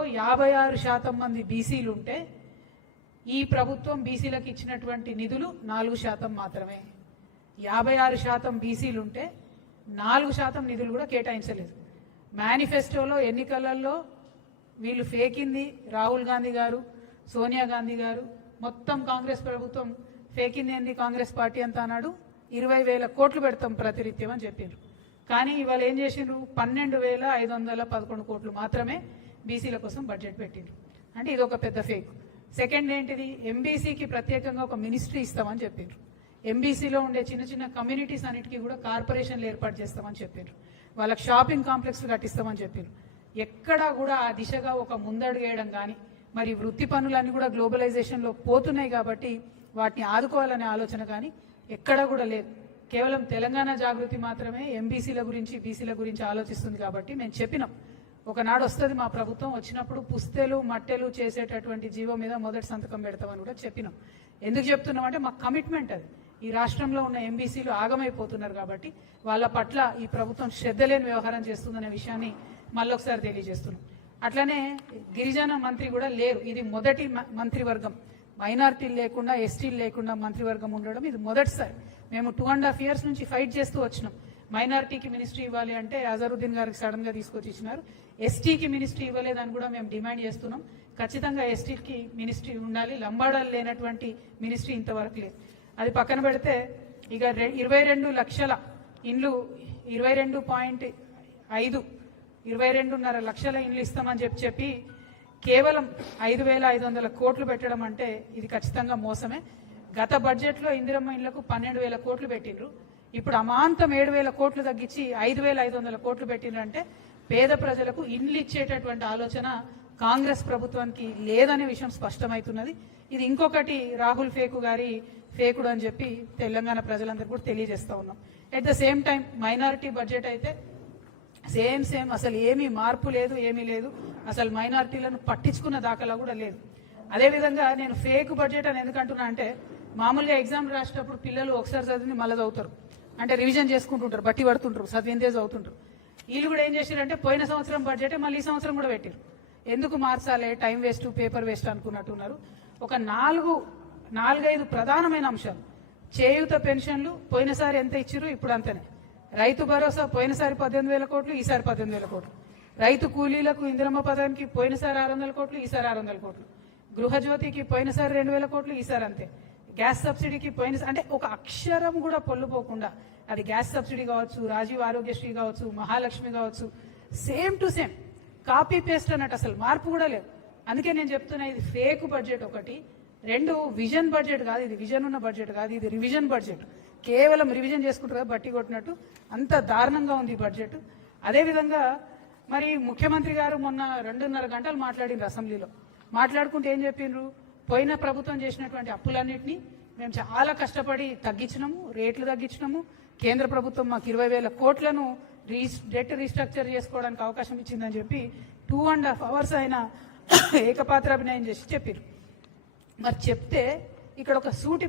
56% మంది బీసీలు ఉంటే ఈ ప్రభుత్వం బీసీలకు ఇచ్చినటువంటి నిధులు 4% మాత్రమే. 56% బీసీలు ఉంటే 4% నిధులు కూడా కేటాయించలేదు. మేనిఫెస్టోలో ఎన్నికలలో వీళ్ళు ఫేకింది రాహుల్ గాంధీ గారు, సోనియా గాంధీ గారు, మొత్తం కాంగ్రెస్ ప్రభుత్వం ఫేకింది ఏంది కాంగ్రెస్ పార్టీ అంతా అన్నాడు. 20,000 కోట్లు పెడతాం ప్రతినిత్యం అని చెప్పారు. కానీ ఇవాళ ఏం చేసిండ్రు, 12,511 కోట్లు మాత్రమే బీసీల కోసం బడ్జెట్ పెట్టిండ్రు. అంటే ఇది ఒక పెద్ద ఫేక్. సెకండ్ ఏంటిది, ఎంబీసీకి ప్రత్యేకంగా ఒక మినిస్ట్రీ ఇస్తామని చెప్పారు. ఎంబీసీలో ఉండే చిన్న చిన్న కమ్యూనిటీస్ అన్నిటికీ కూడా కార్పొరేషన్లు ఏర్పాటు చేస్తామని చెప్పారు. వాళ్ళకి షాపింగ్ కాంప్లెక్స్లు కట్టిస్తామని చెప్పారు. ఎక్కడా కూడా ఆ దిశగా ఒక ముందడుగు వేయడం కానీ, మరి వృత్తి పనులన్నీ కూడా గ్లోబలైజేషన్లో పోతున్నాయి కాబట్టి వాటిని ఆదుకోవాలనే ఆలోచన కానీ ఎక్కడా కూడా లేదు. కేవలం తెలంగాణ జాగృతి మాత్రమే ఎంబీసీల గురించి బీసీల గురించి ఆలోచిస్తుంది. కాబట్టి మేము చెప్పినాం, ఒకనాడు వస్తుంది మా ప్రభుత్వం, వచ్చినప్పుడు పుస్తెలు మట్టెలు చేసేటటువంటి జీవో మీద మొదటి సంతకం పెడతామని కూడా చెప్పినాం. ఎందుకు చెప్తున్నాం అంటే మా కమిట్మెంట్ అది. ఈ రాష్ట్రంలో ఉన్న ఎంబీసీలు ఆగమైపోతున్నారు కాబట్టి వాళ్ళ పట్ల ఈ ప్రభుత్వం శ్రద్ధ లేని వ్యవహారం చేస్తుందనే విషయాన్ని మళ్ళొకసారి తెలియజేస్తున్నాం. అట్లనే గిరిజన మంత్రి కూడా లేరు. ఇది మొదటి మంత్రివర్గం, మైనార్టీలు లేకుండా ఎస్టీలు లేకుండా మంత్రివర్గం ఉండడం ఇది మొదటిసారి. మేము 2.5 years నుంచి ఫైట్ చేస్తూ వచ్చినాం. మైనార్టీకి మినిస్ట్రీ ఇవ్వాలి అంటే అజరుద్దీన్ గారికి సడన్ గా తీసుకొచ్చి ఇచ్చినారు. ఎస్టీకి మినిస్ట్రీ ఇవ్వలేదని కూడా మేము డిమాండ్ చేస్తున్నాం. ఖచ్చితంగా ఎస్టీకి మినిస్ట్రీ ఉండాలి. లంబాడాలు లేనటువంటి మినిస్ట్రీ ఇంతవరకు లేదు. అది పక్కన పెడితే ఇక 22 లక్షల ఇండ్లు 22.5 లక్షల ఇండ్లు ఇస్తామని చెప్పి కేవలం 5,500 కోట్లు పెట్టడం అంటే ఇది ఖచ్చితంగా మోసమే. గత బడ్జెట్లో ఇందిరమ్మ ఇండ్లకు 12,000 కోట్లు పెట్టిండ్రు. ఇప్పుడు అమాంతం 7,000 కోట్లు తగ్గించి 5,500 కోట్లు పెట్టిండ్రంటే పేద ప్రజలకు ఇండ్లు ఇచ్చేటటువంటి ఆలోచన కాంగ్రెస్ ప్రభుత్వానికి లేదనే విషయం స్పష్టమవుతున్నది. ఇది ఇంకొకటి రాహుల్ ఫేకుడు అని చెప్పి తెలంగాణ ప్రజలందరూ కూడా తెలియజేస్తా ఉన్నాం. At the same time minority budget అయితే సేమ్ అసలు ఏమీ మార్పు లేదు, ఏమీ లేదు. అసలు మైనారిటీలను పట్టించుకున్న దాఖలా కూడా లేదు. అదేవిధంగా నేను ఫేక్ బడ్జెట్ అని ఎందుకంటున్నా అంటే, మామూలుగా ఎగ్జామ్ రాసేటప్పుడు పిల్లలు ఒకసారి చదివి మళ్ళీ చదువుతారు, అంటే రివిజన్ చేసుకుంటుంటారు, బట్టి పడుతుంటారు, చదివిందే చదువుతుంటారు. వీళ్ళు కూడా ఏం చేశారంటే పోయిన సంవత్సరం బడ్జెటే మళ్ళీ ఈ సంవత్సరం కూడా పెట్టారు. ఎందుకు మార్చాలి, టైం వేస్ట్, పేపర్ వేస్ట్ అనుకున్నట్టున్నారు. ఒక 4-5 ప్రధానమైన అంశాలు. చేయూత పెన్షన్లు పోయినసారి ఎంత ఇచ్చారు, ఇప్పుడు అంతనే. రైతు భరోసా పోయినసారి 18,000 కోట్లు, ఈసారి 18,000 కోట్లు. రైతు కూలీలకు ఇందిరమ్మ పథకానికి పోయినసారి 600 కోట్లు, ఈసారి 600 కోట్లు. గృహజ్యోతికి పోయినసారి 2,000 కోట్లు, ఈసారి అంతే. గ్యాస్ సబ్సిడీకి అంటే ఒక అక్షరం కూడా పొల్లుపోకుండా, అది గ్యాస్ సబ్సిడీ కావచ్చు, రాజీవ్ ఆరోగ్యశ్రీ కావచ్చు, మహాలక్ష్మి కావచ్చు, same to same copy paste అన్నట్టు, అసలు మార్పు కూడా లేదు. అందుకే నేను చెప్తున్నా, ఇది ఫేక్ బడ్జెట్ ఒకటి. 2 విజన్ బడ్జెట్ కాదు, ఇది విజన్ ఉన్న బడ్జెట్ కాదు, ఇది రివిజన్ బడ్జెట్. కేవలం రివిజన్ చేసుకుంటారు, బట్టి కొట్టినట్టు. అంత దారుణంగా ఉంది ఈ బడ్జెట్. అదేవిధంగా మరి ముఖ్యమంత్రి గారు మొన్న 2.5 గంటలు మాట్లాడిండ్రు అసెంబ్లీలో. మాట్లాడుకుంటే ఏం చెప్పిండ్రు, పోయిన ప్రభుత్వం చేసినటువంటి అప్పులన్నింటినీ మేము చాలా కష్టపడి తగ్గించినాము, రేట్లు తగ్గించినాము. కేంద్ర ప్రభుత్వం మాకు 20,000 కోట్లను డెట్ రీస్ట్రక్చర్ చేసుకోవడానికి అవకాశం ఇచ్చిందని చెప్పి 2.5 hours ఆయన ఏకపాత్రాభినయం చేసి చెప్పారు. మరి చెప్తే ఇక్కడ ఒక సూటి